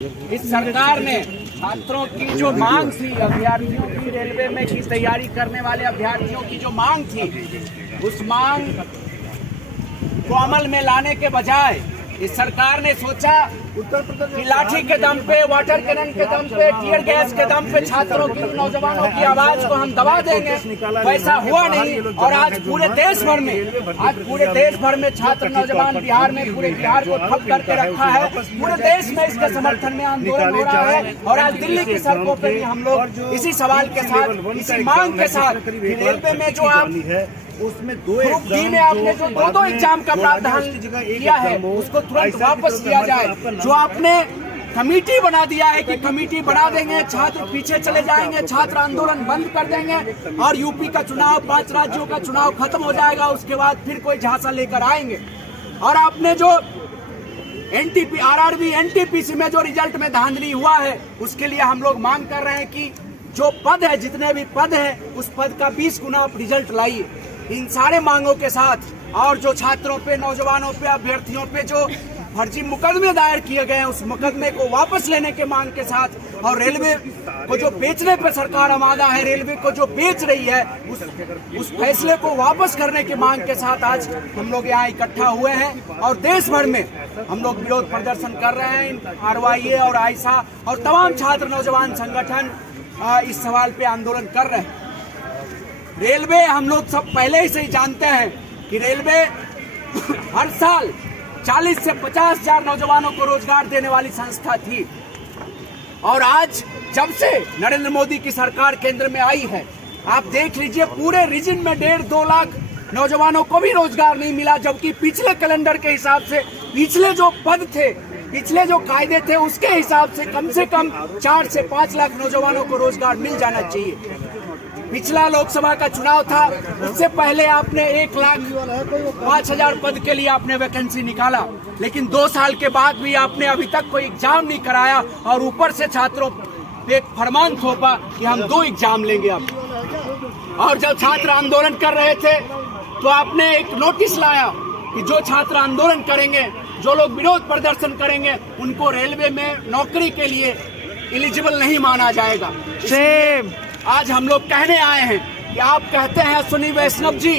इस सरकार ने छात्रों की जो मांग थी, अभ्यर्थियों की, रेलवे में की तैयारी करने वाले अभ्यर्थियों की जो मांग थी, उस मांग को अमल में लाने के बजाय इस सरकार ने सोचा कि लाठी के दम पे, वाटर कैनन के दम पे, टीयर गैस के दम पे छात्रों की, नौजवानों की आवाज को हम दबा देंगे। वैसा हुआ नहीं। और आज पूरे देश भर में छात्र नौजवान बिहार में पूरे बिहार को ठप करके रखा है। पूरे देश में इसके समर्थन में आंदोलन हो रहा है। और आज दिल्ली की सड़कों पर भी हम लोग इसी सवाल के साथ, इसी मांग के साथ, रेलवे में जो आप उसमें ग्रुप डी में आपने जो दो एग्जाम का प्रावधान किया है, उसको तुरंत वापस लिया जाए। जो आपने कमेटी बना दिया है कि कमेटी बना देंगे, छात्र पीछे चले जाएंगे, छात्र आंदोलन बंद कर देंगे और यूपी का चुनाव, 5 राज्यों का चुनाव खत्म हो जाएगा, उसके बाद फिर कोई झांसा लेकर आएंगे। और आपने जो एनटीपी, आरआरबी, एनटीपीसी में जो रिजल्ट में धांधली हुआ है, उसके लिए हम लोग मांग कर रहे हैं कि जो पद है, जितने भी पद है, उस पद का 20 गुना आप रिजल्ट लाइए। इन सारे मांगों के साथ और जो छात्रों पे, नौजवानों पे, अभ्यर्थियों पे जो फर्जी मुकदमे दायर किए गए हैं, उस मुकदमे को वापस लेने के मांग के साथ, और रेलवे को जो बेचने पे सरकार आमादा है, रेलवे को जो बेच रही है, उस फैसले को वापस करने की मांग के साथ आज हम लोग यहाँ इकट्ठा हुए हैं। और देश भर में हम लोग विरोध प्रदर्शन कर रहे हैं। आरवाईए और आयसा और तमाम छात्र नौजवान संगठन इस सवाल पे आंदोलन कर रहे हैं। रेलवे, हम लोग सब पहले ही से ही जानते हैं कि रेलवे हर साल 40 से 50 हजार नौजवानों को रोजगार देने वाली संस्था थी। और आज जब से नरेंद्र मोदी की सरकार केंद्र में आई है, आप देख लीजिए पूरे रीजन में 1.5-2 लाख नौजवानों को भी रोजगार नहीं मिला। जबकि पिछले कैलेंडर के हिसाब से, पिछले जो पद थे, पिछले जो कायदे थे, उसके हिसाब से कम 4 से 5 लाख नौजवानों को रोजगार मिल जाना चाहिए। पिछला लोकसभा का चुनाव था, उससे पहले आपने 1,05,000 पद के लिए आपने वैकेंसी निकाला, लेकिन 2 साल के बाद भी आपने अभी तक कोई एग्जाम नहीं कराया। और ऊपर से छात्रों पे एक फरमान थोपा कि हम 2 एग्जाम लेंगे अब। और जब छात्र आंदोलन कर रहे थे तो आपने एक नोटिस लाया कि जो छात्र आंदोलन करेंगे, जो लोग विरोध प्रदर्शन करेंगे, उनको रेलवे में नौकरी के लिए एलिजिबल नहीं माना जाएगा। आज हम लोग कहने आए हैं कि आप कहते हैं अश्विनी वैष्णव जी,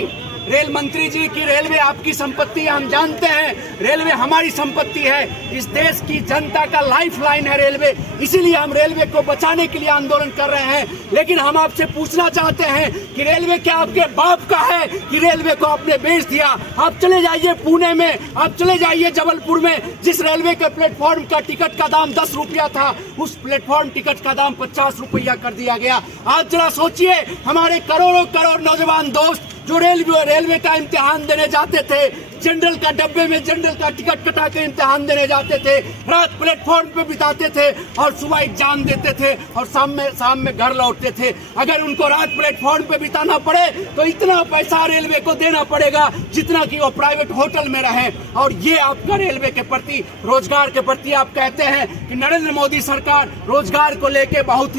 रेल मंत्री जी, की रेलवे आपकी संपत्ति है। हम जानते हैं रेलवे हमारी संपत्ति है, इस देश की जनता का लाइफलाइन है रेलवे, इसीलिए हम रेलवे को बचाने के लिए आंदोलन कर रहे हैं। लेकिन हम आपसे पूछना चाहते हैं कि रेलवे क्या आपके बाप का है कि रेलवे को आपने बेच दिया? आप चले जाइए पुणे में, आप चले जाइए जबलपुर में, जिस रेलवे के प्लेटफॉर्म का टिकट का दाम 10 रुपया था, उस प्लेटफॉर्म टिकट का दाम 50 रुपया कर दिया गया। आप जरा सोचिए, हमारे करोड़ों करोड़ नौजवान दोस्त जो रेलवे का इम्तिहान देने जाते थे, जनरल का डब्बे में जनरल का टिकट कटा के इम्तिहान देने जाते थे, रात प्लेटफॉर्म पे बिताते थे और सुबह एग्जाम देते थे और शाम में घर लौटते थे। अगर उनको रात प्लेटफॉर्म पे बिताना पड़े तो इतना पैसा रेलवे को देना पड़ेगा जितना कि वो प्राइवेट होटल में रहे। और ये आपका रेलवे के प्रति, रोजगार के प्रति, आप कहते हैं कि नरेंद्र मोदी सरकार रोजगार को लेके बहुत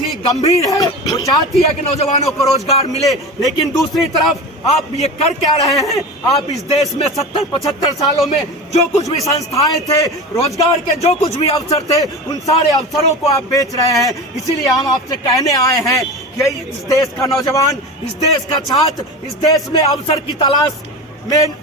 ही गंभीर है, वो चाहती है कि नौजवानों को रोजगार मिले। लेकिन दूसरी तरफ आप ये कर क्या रहे हैं? आप इस देश में 70-75 सालों में जो कुछ भी संस्थाएं थे, रोजगार के जो कुछ भी अवसर थे, उन सारे अवसरों को आप बेच रहे हैं। इसीलिए हम आपसे कहने आए हैं कि इस देश का नौजवान, इस देश का छात्र, इस देश में अवसर की तलाश में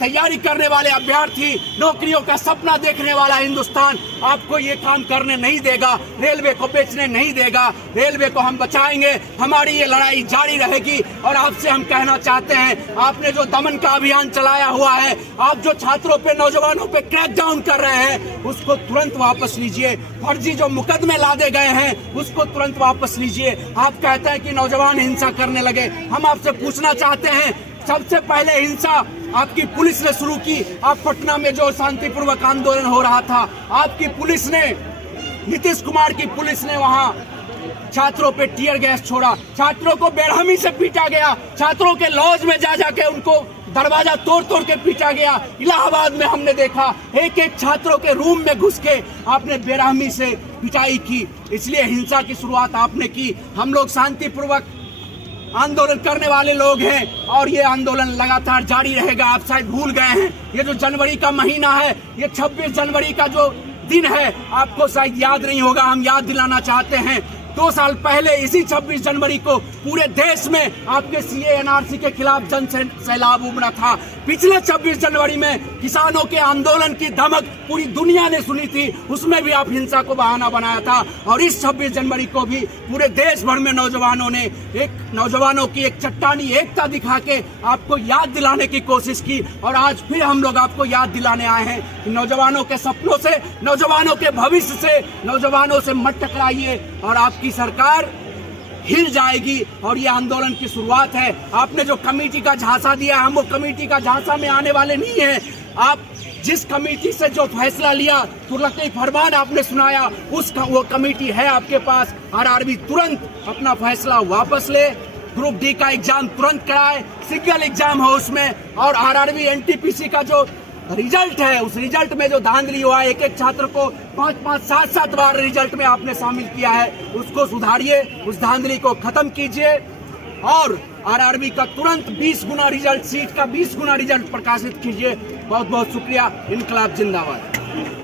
तैयारी करने वाले अभ्यर्थी, नौकरियों का सपना देखने वाला हिंदुस्तान आपको ये काम करने नहीं देगा, रेलवे को बेचने नहीं देगा। रेलवे को हम बचाएंगे, हमारी ये लड़ाई जारी रहेगी। और आपसे हम कहना चाहते हैं, आपने जो दमन का अभियान चलाया हुआ है, आप जो छात्रों पे, नौजवानों पे क्रैकडाउन कर रहे हैं, उसको तुरंत वापस लीजिए। फर्जी जो मुकदमे लादे गए हैं, उसको तुरंत वापस लीजिए। आप कहते हैं कि नौजवान हिंसा करने लगे, हम आपसे पूछना चाहते हैं, सबसे पहले हिंसा आपकी पुलिस ने शुरू की। आप पटना में जो शांतिपूर्वक आंदोलन हो रहा था, आपकी पुलिस ने, नीतीश कुमार की पुलिस ने वहां छात्रों पे टीयर गैस छोड़ा, छात्रों को बेरहमी से पीटा गया, छात्रों के लॉज में जा के उनको दरवाजा तोड़ के पीटा गया। इलाहाबाद में हमने देखा, एक छात्रों के रूम में घुस के आपने बेरहमी से पिटाई की। इसलिए हिंसा की शुरुआत आपने की। हम लोग शांतिपूर्वक आंदोलन करने वाले लोग हैं और ये आंदोलन लगातार जारी रहेगा। आप शायद भूल गए हैं, ये जो जनवरी का महीना है, ये 26 जनवरी का जो दिन है, आपको शायद याद नहीं होगा, हम याद दिलाना चाहते हैं। 2 साल पहले इसी 26 जनवरी को पूरे देश में आपके सीए एनआरसी के खिलाफ जन सैलाब उमड़ा था। पिछले 26 जनवरी में किसानों के आंदोलन की धमक पूरी दुनिया ने सुनी थी, उसमें भी आप हिंसा को बहाना बनाया था। और इस 26 जनवरी को भी पूरे देश भर में नौजवानों की एक चट्टानी एकता दिखा के आपको याद दिलाने की कोशिश की। और आज फिर हम लोग आपको याद दिलाने आए हैं कि नौजवानों के सपनों से, नौजवानों के भविष्य से, नौजवानों से मत टकराइए और आपकी सरकार हिल जाएगी। और ये आंदोलन की शुरुआत है। आपने जो कमेटी का झांसा दिया, हम वो कमेटी का झांसा में आने वाले नहीं हैं। आप जिस कमेटी से जो फैसला लिया, तुरंत फरमान आपने सुनाया, वो कमेटी है आपके पास। आरआरबी तुरंत अपना फैसला वापस ले, ग्रुप डी का एग्जाम तुरंत कराए, सिंगल एग्जाम हो उसमें। और आरआरबी एनटीपीसी का जो रिजल्ट है, उस रिजल्ट में जो धांधली हुआ, एक छात्र को 5-5, 7-7 बार रिजल्ट में आपने शामिल किया है, उसको सुधारिए, उस धांधली को खत्म कीजिए। और आरआरबी का तुरंत 20 गुना रिजल्ट, सीट का 20 गुना रिजल्ट प्रकाशित कीजिए। बहुत बहुत शुक्रिया। इनकलाब जिंदाबाद।